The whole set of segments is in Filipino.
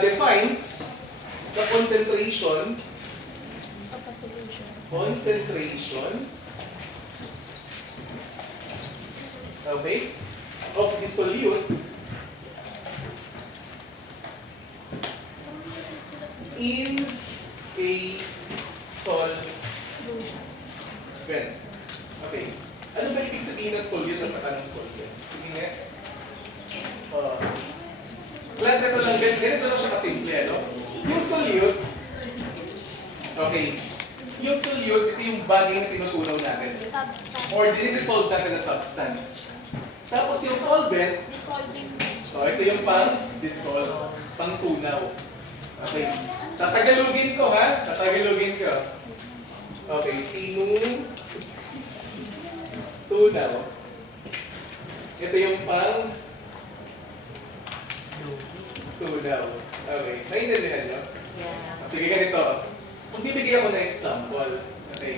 defines the concentration okay, of the solute in a solvent. Okay. Ano ba ibig sabihin ng solute at saka ng solvent? Sige nga. Class, ito lang, ganito lang siya kasimple, ano? Yung solute, okay, yung solute, ito yung bagay na tinutunaw natin. Substance. Or dinidissolve natin na substance. Tapos yung solvent, Dissolving. ito yung pang-dissolve, pang-tunaw. Okay. Tatagalugin ko, ha? Tatagalugin ko. Okay. Tunaw. Ito yung pang-tunaw. Okay. Naintindihan nyo? Yeah. Sige, ganito. Kung bibigyan ko ng example. Okay.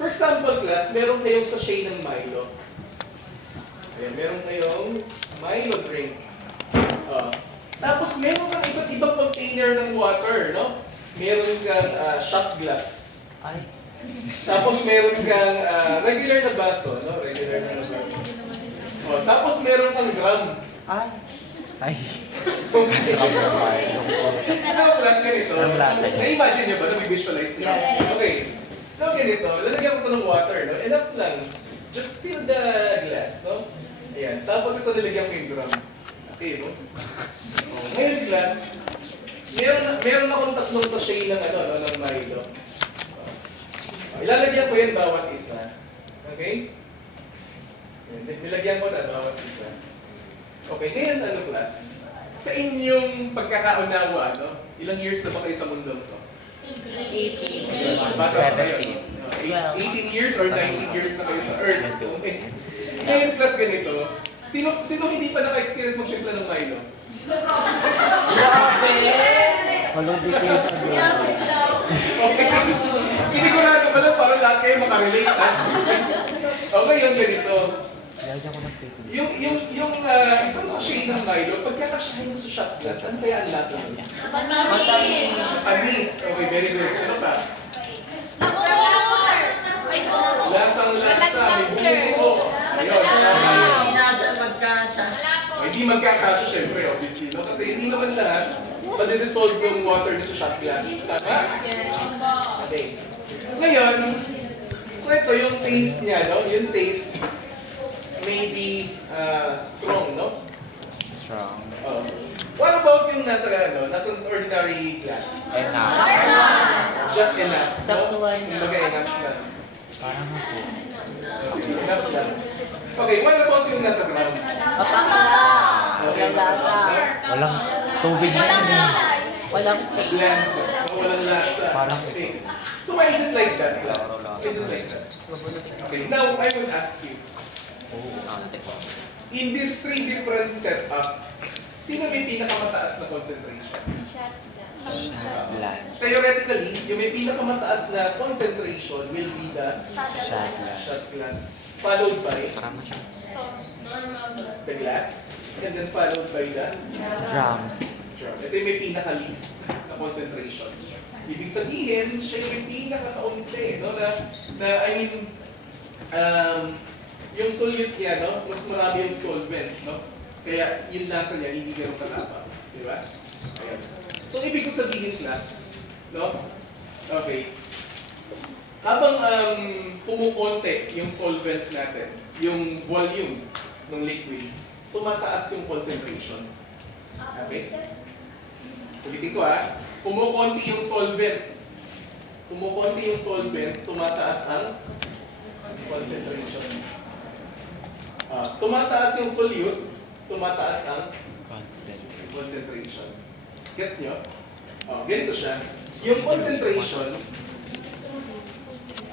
For example, class, meron kayong sachet ng Milo. Ayan, meron kayong Milo drink. Tapos meron kang iba't ibang container ng water, no? Meron kang shot glass. Tapos meron kang regular na baso, no? Regular na baso. Tapos meron kang drum. Ay. Ano class ganito? Na-imagine nyo ba? Na-visualize nyo? Okay. So ganito, lalagyan ko ito ng water, no? Enough lang. Just fill the glass, no? Ayan. Tapos ito nilagyan ko yung drum. Okay, no? Ngayon class, meron akong tatlong sachet ng ng Milo. Ilalagyan ko yan bawat isa. Okay? Nilagyan ko na bawat isa. Okay, ngayon class? Sa inyong pagkakaunawa, no? Ilang years na ba kayo sa mundo to? 18. Bata pa kayo, no? 18 years or 19 years na kayo sa Earth. Okay. Ngayon class ganito, sino hindi pa naka-experience magtimpla ng Milo? Okay. Sinigurado ko lang para lahat kayo makarelate. Okay, yung ganito. Yung isang sachet ng Milo, pagkakasyahin mo sa shot glass, ano kaya ang lasa mo? Anis. Okay, very good. Ano pa? Nabubuo, sir. May buo. Lasang-lasa, may buo. Ayun. Hindi magkakasya, syempre, obviously, no? Kasi hindi naman lahat madidissolve yung water nito sa shot glass. Tama? Okay. Ngayon, so ito yung taste niya, no? Yung taste may be strong, no? Strong. What about yung nasa ordinary glass? Enough. Just enough, no? Saktuhan niya. Kumbaga enough lang. Parang ako. Okay, enough lang. Okay, what about yung nasa ground? Walang lasa. Walang tubig na yun. Walang Bland. Walang lasa. Parang Okay. So why is it like that, class? Why is it like that? Okay, now I will ask you. In these three different setup, sino may pinakamataas na concentration? Bland. Theoretically, yung may pinakamataas na concentration will be the Shot glass. shot glass, followed by Parang siya. the glass, and then followed by the Drums. drum. Ito yung may pinaka-least na concentration. Ibig sabihin, siya yung may pinaka-kaunti, no? I mean, yung solute niya, no? Mas marami yung solvent, no? Kaya yung lasa niya hindi ganun katapa. Di ba? Ayan. So, ibig ko sabihin, class, no? Okay. Habang pumukonti yung solvent natin, yung volume ng liquid, tumataas yung concentration. Okay? Ulitin ko pumukonti yung solvent. Pumukonti yung solvent, tumataas ang concentration. Tumataas yung solute, tumataas ang concentration. Gets nyo? Ganito siya. Yung concentration,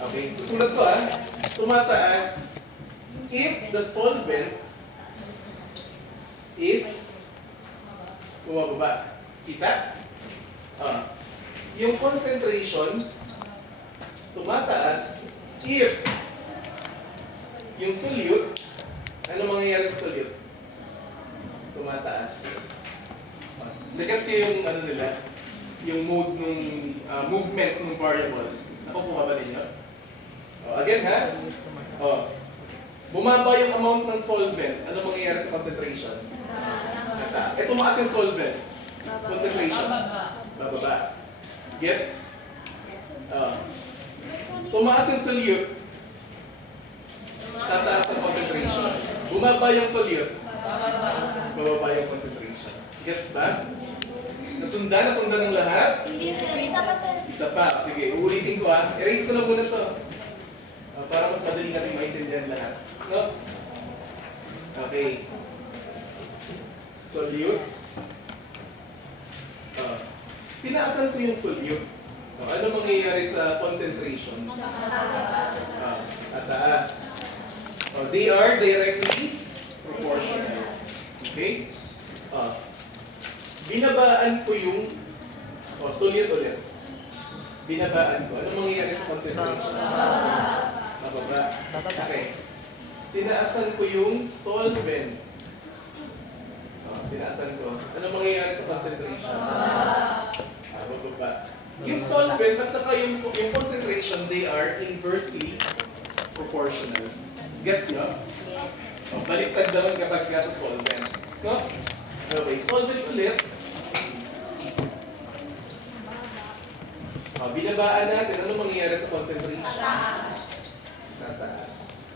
okay, susulat ko tumataas if the solvent is bumababa. Kita? Yung concentration tumataas if yung solute, ano mangyayari sa solute? Tumataas. Nagets niyo yung ano nila? Yung mode nung movement ng variables. Nakukuha ba ninyo? Again ha? Bumaba yung amount ng solvent. Ano mangyayari sa concentration? Tataas. Tumaas yung solvent. Concentration. Bababa. Gets? Tumaas yung solute. Tataas ang concentration. Bumaba yung solute. Bababa yung concentration. Gets ba? Nasundan ng lahat? Hindi sir, isa pa sir. Isa pa. Sige, uulitin ko ha. Erase ko na muna to. Para mas madali natin maintindihan lahat. No? Okay. Solute. Tinaasan ko yung solute. Ano mangyayari sa concentration? Ataas. They are directly proportional. Okay? Binabaan ko yung solute ulit. Binabaan ko. Ano mangyayari sa concentration? Bababa. Okay. Tinaasan ko yung solvent. Tinaasan ko. Ano mangyayari sa concentration? Bababa. Yung solvent at saka yung concentration, they are inversely proportional. Gets nyo? Baliktad naman kapag ka sa solvent. No? Okay, solvent ulit. Binabaan natin, ano mangyayari sa concentration? Tataas.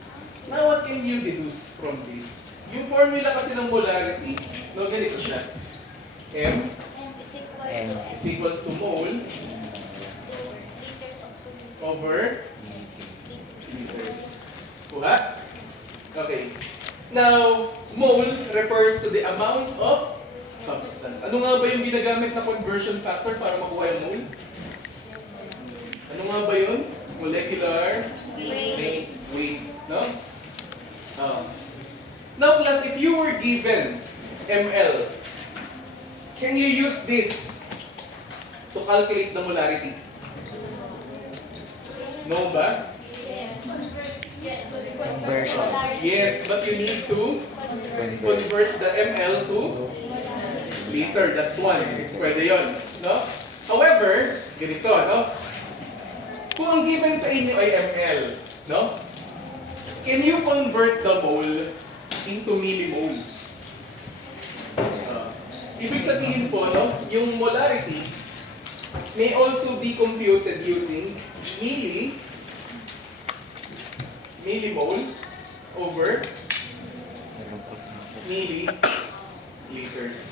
Now, what can you deduce from this? Yung formula kasi ng molarity, no, ganito siya. M is equals to mole over liters. Kuha? Okay. Now, mole refers to the amount of substance. Ano nga ba yung ginagamit na conversion factor para makuha yung mole? Ano nga ba yun? Molecular weight. No? Now, class, if you were given ml, can you use this to calculate the molarity? No ba? Conversion. Yes, but you need to convert the ml to liter. That's one. Pwede yun. No? However, ganito, no? Kung ang given sa inyo ay ml, no? Can you convert the mole into millimole? Ibig sabihin po, no? Yung molarity may also be computed using millimole over milliliters.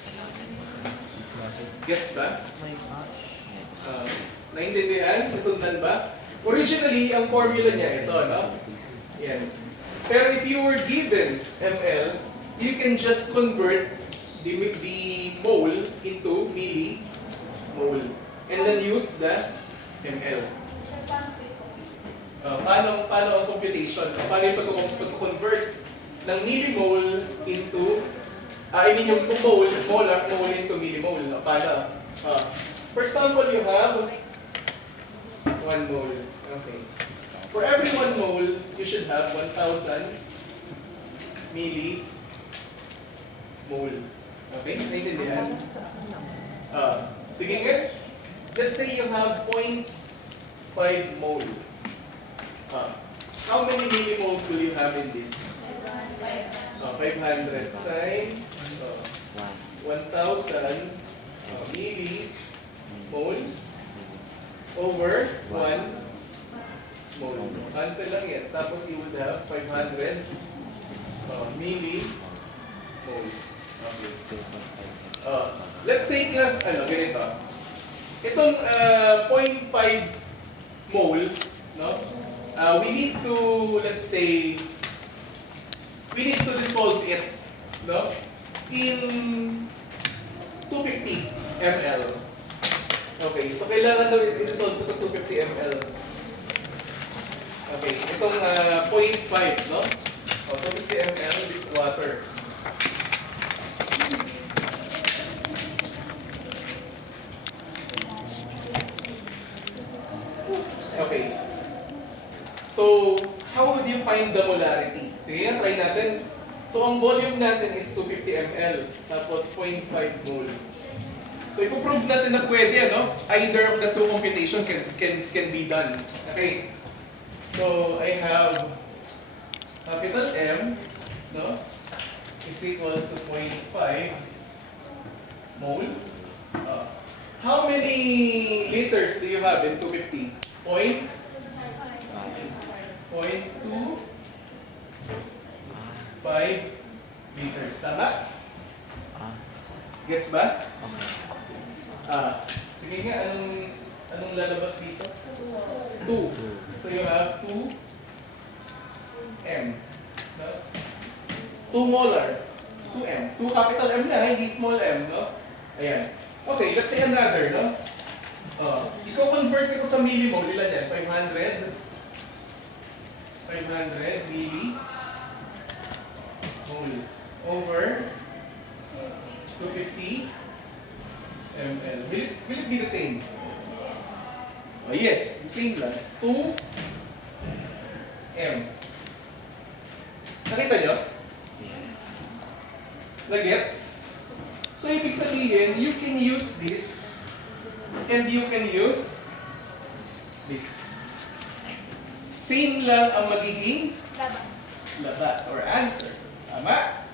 Gets ba? Naintindihan? Nasundan ba? Originally, ang formula niya ito, no? Yan. Pero if you were given ml, you can just convert the mole into millimole. And then use the ml. Paano ang computation? Paano yung pag-convert ng millimole into, yung mole into millimole. Paano? For example, you have 1 mole. Okay. For every 1 mole, you should have 1,000 millimole. Okay? Naintindihan? Sige nga. Let's say you have 0.5 mole. How many millimoles will you have in this? 500 times 1,000 millimole over 1 mole. Cancel lang yan. Tapos you would have 500 millimole. Okay. Let's say class, ganito. Itong 0.5 mole, no? We need to, let's say, we need to dissolve it, no? In 250 ml. Okay, so kailangan daw i-dissolve ko sa 250 ml. Okay, itong 0.5, no? 250 ml with water. Okay. So, how would you find the molarity? Sige nga, try natin. So, ang volume natin is 250 ml, tapos 0.5 mole. So ipoprove natin na pwede, ano? Either of the two computation can be done. Okay? So I have capital M, no? Is equals to 0.5 mole. How many liters do you have in 250? 0.2 5 liters. Tama? Ah, Gets ba? okay. Sige nga, anong lalabas dito? 2. So you have 2 M. No? 2 molar. 2 M. 2 capital M na, hindi small m, no? Ayan. Okay, let's say another, no? I-convert ko sa millimole, ilan yan? 500 milli mole over 250 ml. Will it be the same? Oh, yes, same lang. 2 M. Nakita nyo? Yes. Nagets? So, ibig sabihin, you can use this and you can use this. Same lang ang magiging labas or answer. Tama?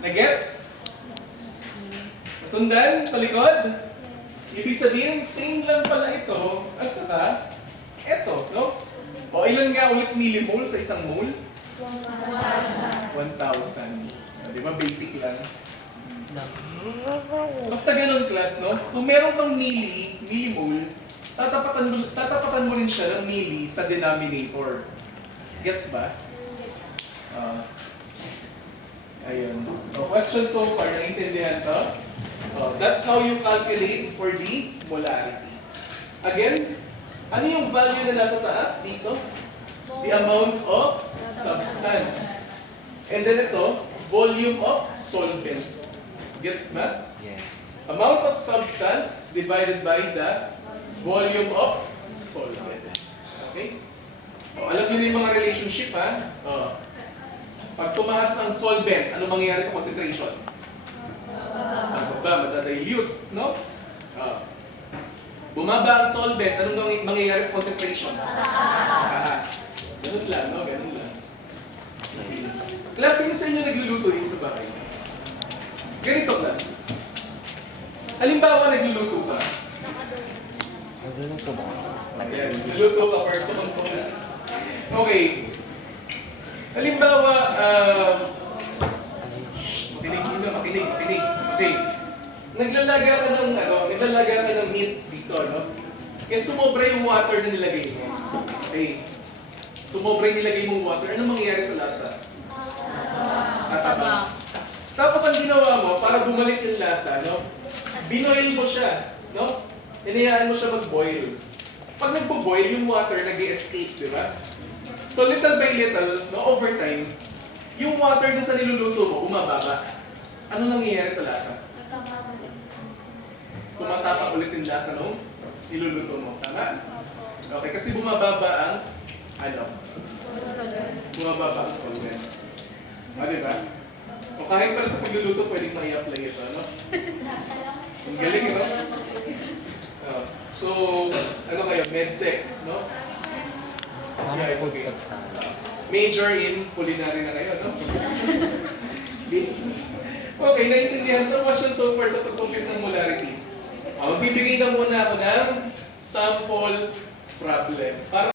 Nagets? Masundan sa likod? Ibig sabihin, same lang pala ito at saka ito, no? O ilan nga ulit millimole sa isang mole? 1,000. Di ba? Basic lang. Basta ganun, class, no? Kung meron kang millimole, tatapatan mo rin siya ng milli sa denominator. Gets ba? Ayun. So, question so far, naintindihan to? That's how you calculate for the molarity. Again, ano yung value na nasa taas dito? The amount of substance. And then ito, volume of solvent. Gets ba? Yes. Amount of substance divided by the volume of solvent. Okay? Alam niyo na yung mga relationship, ha? Pag tumaas ang solvent, ano mangyayari sa concentration? Madadilute, no? Bumaba ang solvent, anong mangyayari sa concentration? Taas. Ganun lang, no? Ganun lang. Class, sino sa inyo nagluluto dito sa bahay? Ganito, class. Halimbawa, nagluluto ka. Nagluluto ba? Ayan, nagluluto ka first one po. Okay. Halimbawa, makinig. Okay. Naglalaga ka ng meat dito, no? Kaya sumobra yung water na nilagay mo. Okay. Sumobra yung nilagay mong water, ano mangyayari sa lasa? Tataba. Tapos ang ginawa mo, para bumalik yung lasa, no? Binoil mo siya, no? Hinayaan mo siya mag-boil. Pag nagbo-boil, yung water nag-escape, di ba? So little by little, no, over time, yung water na sa niluluto mo, bumababa. Ano nangyayari sa lasa? Tumatapak ulit yung lasa nung niluluto mo. Tama? Okay, kasi bumababa ang, bumababa ang solvent. Diba? O kahit para sa pagluluto, pwedeng ma-i-apply ito, no? Ang galing, no? So, ano kayo? Medtech, no? Yeah, it's okay. Major in culinary na kayo, no? Okay, naintindihan ito. Question so far sa pag-compute ng molarity. Magbibigay na muna ako ng sample problem. Para